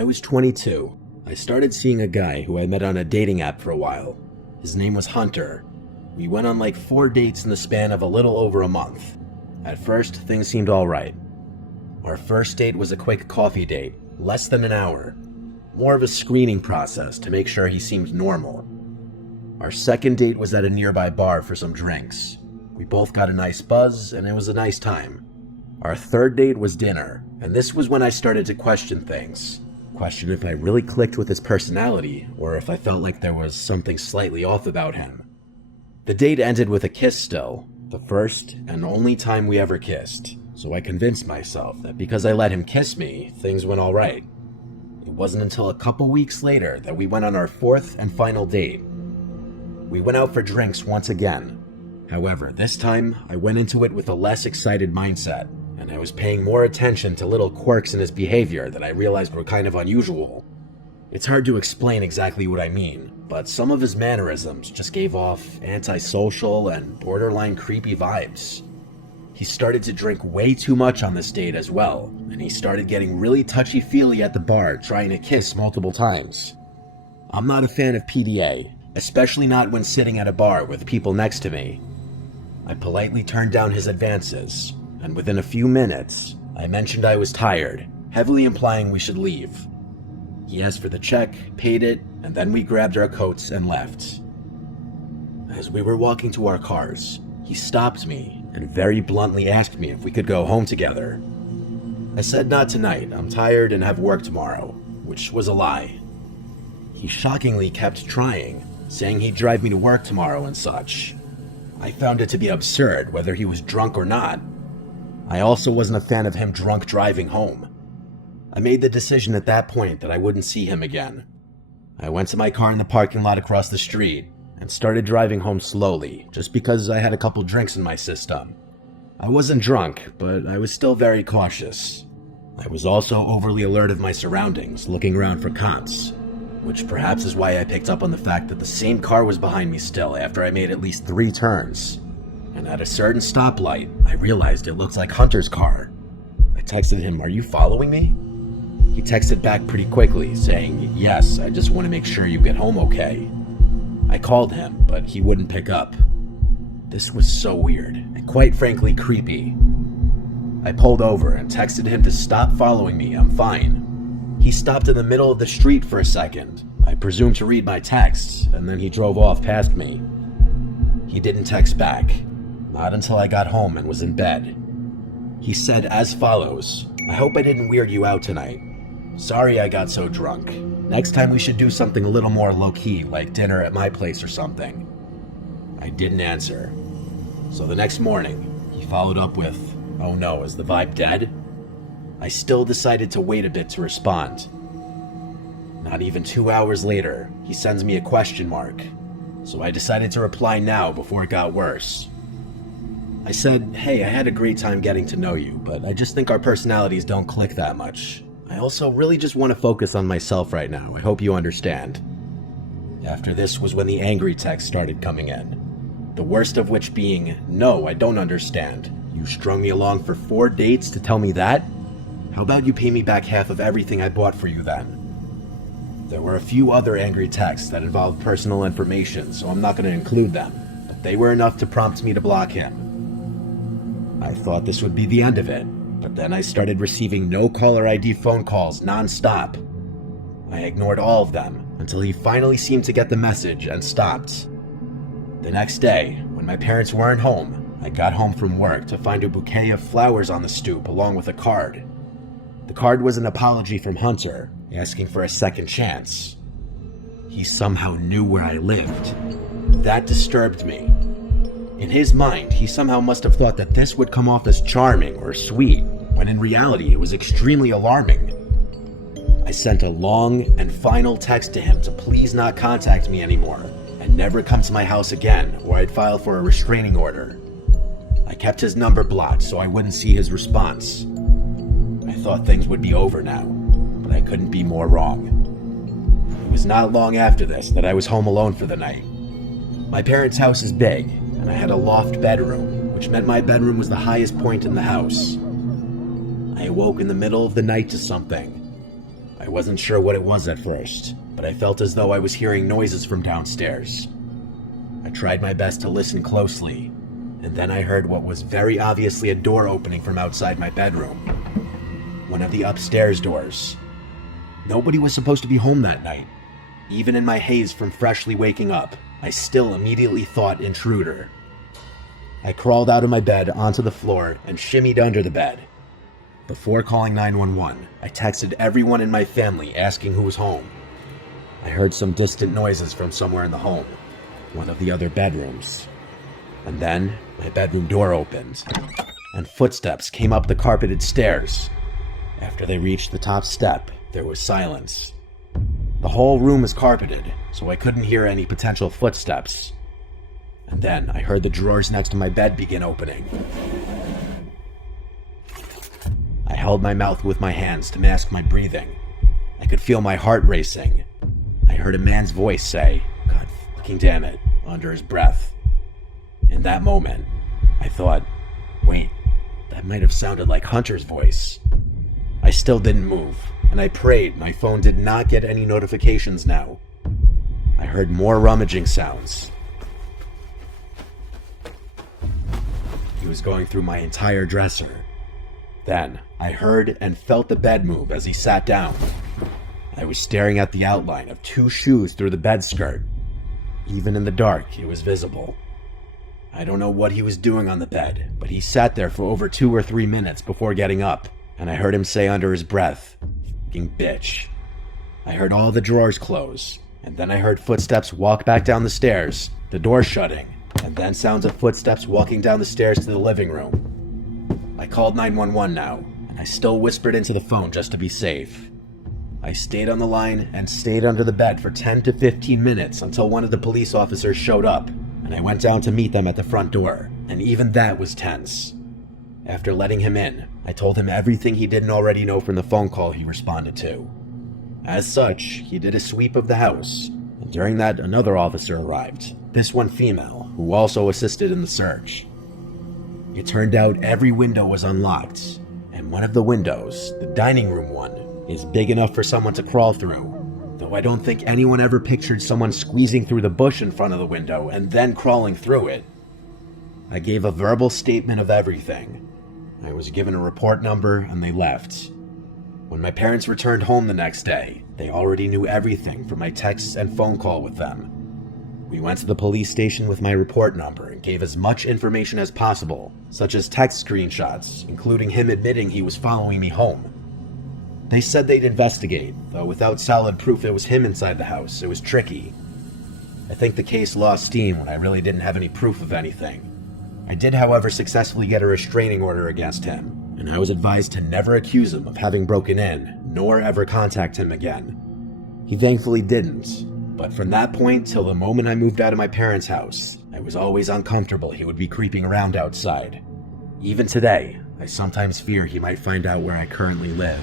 I was 22, I started seeing a guy who I met on a dating app for a while. His name was Hunter. We went on like 4 dates in the span of a little over a month. At first, things seemed alright. Our first date was a quick coffee date, less than an hour. More of a screening process to make sure he seemed normal. Our second date was at a nearby bar for some drinks. We both got a nice buzz, and it was a nice time. Our third date was dinner, and this was when I started to question things. Question if I really clicked with his personality, or if I felt like there was something slightly off about him. The date ended with a kiss still, the first and only time we ever kissed, so I convinced myself that because I let him kiss me, things went alright. It wasn't until a couple weeks later that we went on our fourth and final date. We went out for drinks once again. However, this time, I went into it with a less excited mindset, and I was paying more attention to little quirks in his behavior that I realized were kind of unusual. It's hard to explain exactly what I mean, but some of his mannerisms just gave off antisocial and borderline creepy vibes. He started to drink way too much on this date as well, and he started getting really touchy-feely at the bar, trying to kiss multiple times. I'm not a fan of PDA, especially not when sitting at a bar with people next to me. I politely turned down his advances, and within a few minutes, I mentioned I was tired, heavily implying we should leave. He asked for the check, paid it, and then we grabbed our coats and left. As we were walking to our cars, he stopped me and very bluntly asked me if we could go home together. I said not tonight, I'm tired and have work tomorrow, which was a lie. He shockingly kept trying, saying he'd drive me to work tomorrow and such. I found it to be absurd whether he was drunk or not. I also wasn't a fan of him drunk driving home. I made the decision at that point that I wouldn't see him again. I went to my car in the parking lot across the street and started driving home slowly, just because I had a couple drinks in my system. I wasn't drunk, but I was still very cautious. I was also overly alert of my surroundings, looking around for cops, which perhaps is why I picked up on the fact that the same car was behind me still after I made at least 3 turns. And at a certain stoplight, I realized it looked like Hunter's car. I texted him, "Are you following me?" He texted back pretty quickly, saying, "Yes, I just want to make sure you get home okay." I called him, but he wouldn't pick up. This was so weird, and quite frankly creepy. I pulled over and texted him to stop following me, I'm fine. He stopped in the middle of the street for a second, I presumed to read my texts, and then he drove off past me. He didn't text back, not until I got home and was in bed. He said as follows, "I hope I didn't weird you out tonight. Sorry I got so drunk. Next time we should do something a little more low-key, like dinner at my place or something." I didn't answer. So the next morning, he followed up with, "Oh no, is the vibe dead?" I still decided to wait a bit to respond. Not even 2 hours later, he sends me a question mark. So I decided to reply now before it got worse. I said, "Hey, I had a great time getting to know you, but I just think our personalities don't click that much. I also really just want to focus on myself right now. I hope you understand." After this was when the angry text started coming in. The worst of which being, "No, I don't understand. You strung me along for 4 dates to tell me that? How about you pay me back half of everything I bought for you then?" There were a few other angry texts that involved personal information, so I'm not going to include them, but they were enough to prompt me to block him. I thought this would be the end of it, but then I started receiving no caller ID phone calls non-stop. I ignored all of them until he finally seemed to get the message and stopped. The next day, when my parents weren't home, I got home from work to find a bouquet of flowers on the stoop along with a card. The card was an apology from Hunter, asking for a second chance. He somehow knew where I lived. That disturbed me. In his mind, he somehow must have thought that this would come off as charming or sweet, when in reality it was extremely alarming. I sent a long and final text to him to please not contact me anymore, and never come to my house again, or I'd file for a restraining order. I kept his number blocked so I wouldn't see his response. I thought things would be over now, but I couldn't be more wrong. It was not long after this that I was home alone for the night. My parents' house is big, and I had a loft bedroom, which meant my bedroom was the highest point in the house. I awoke in the middle of the night to something. I wasn't sure what it was at first, but I felt as though I was hearing noises from downstairs. I tried my best to listen closely, and then I heard what was very obviously a door opening from outside my bedroom. One of the upstairs doors. Nobody was supposed to be home that night. Even in my haze from freshly waking up, I still immediately thought intruder. I crawled out of my bed onto the floor and shimmied under the bed. Before calling 911, I texted everyone in my family asking who was home. I heard some distant noises from somewhere in the home, one of the other bedrooms. And then my bedroom door opened, and footsteps came up the carpeted stairs. After they reached the top step, there was silence. The whole room was carpeted, so I couldn't hear any potential footsteps. And then I heard the drawers next to my bed begin opening. I held my mouth with my hands to mask my breathing. I could feel my heart racing. I heard a man's voice say, "God fucking damn it," under his breath. In that moment, I thought, wait, that might have sounded like Hunter's voice. I still didn't move, and I prayed my phone did not get any notifications now. I heard more rummaging sounds. He was going through my entire dresser. Then, I heard and felt the bed move as he sat down. I was staring at the outline of 2 shoes through the bed skirt. Even in the dark, it was visible. I don't know what he was doing on the bed, but he sat there for over 2 or 3 minutes before getting up, and I heard him say under his breath, "Fucking bitch." I heard all the drawers close, and then I heard footsteps walk back down the stairs, the door shutting, and then sounds of footsteps walking down the stairs to the living room. I called 911 now, and I still whispered into the phone just to be safe. I stayed on the line and stayed under the bed for 10 to 15 minutes until one of the police officers showed up, and I went down to meet them at the front door, and even that was tense. After letting him in, I told him everything he didn't already know from the phone call he responded to. As such, he did a sweep of the house, and during that another officer arrived, this one female, who also assisted in the search. It turned out every window was unlocked, and one of the windows, the dining room one, is big enough for someone to crawl through, though I don't think anyone ever pictured someone squeezing through the bush in front of the window and then crawling through it. I gave a verbal statement of everything. I was given a report number and they left. When my parents returned home the next day, they already knew everything from my texts and phone call with them. We went to the police station with my report number and gave as much information as possible, such as text screenshots, including him admitting he was following me home. They said they'd investigate, though without solid proof it was him inside the house, it was tricky. I think the case lost steam when I really didn't have any proof of anything. I did, however, successfully get a restraining order against him, and I was advised to never accuse him of having broken in, nor ever contact him again. He thankfully didn't, but from that point till the moment I moved out of my parents' house, I was always uncomfortable he would be creeping around outside. Even today, I sometimes fear he might find out where I currently live.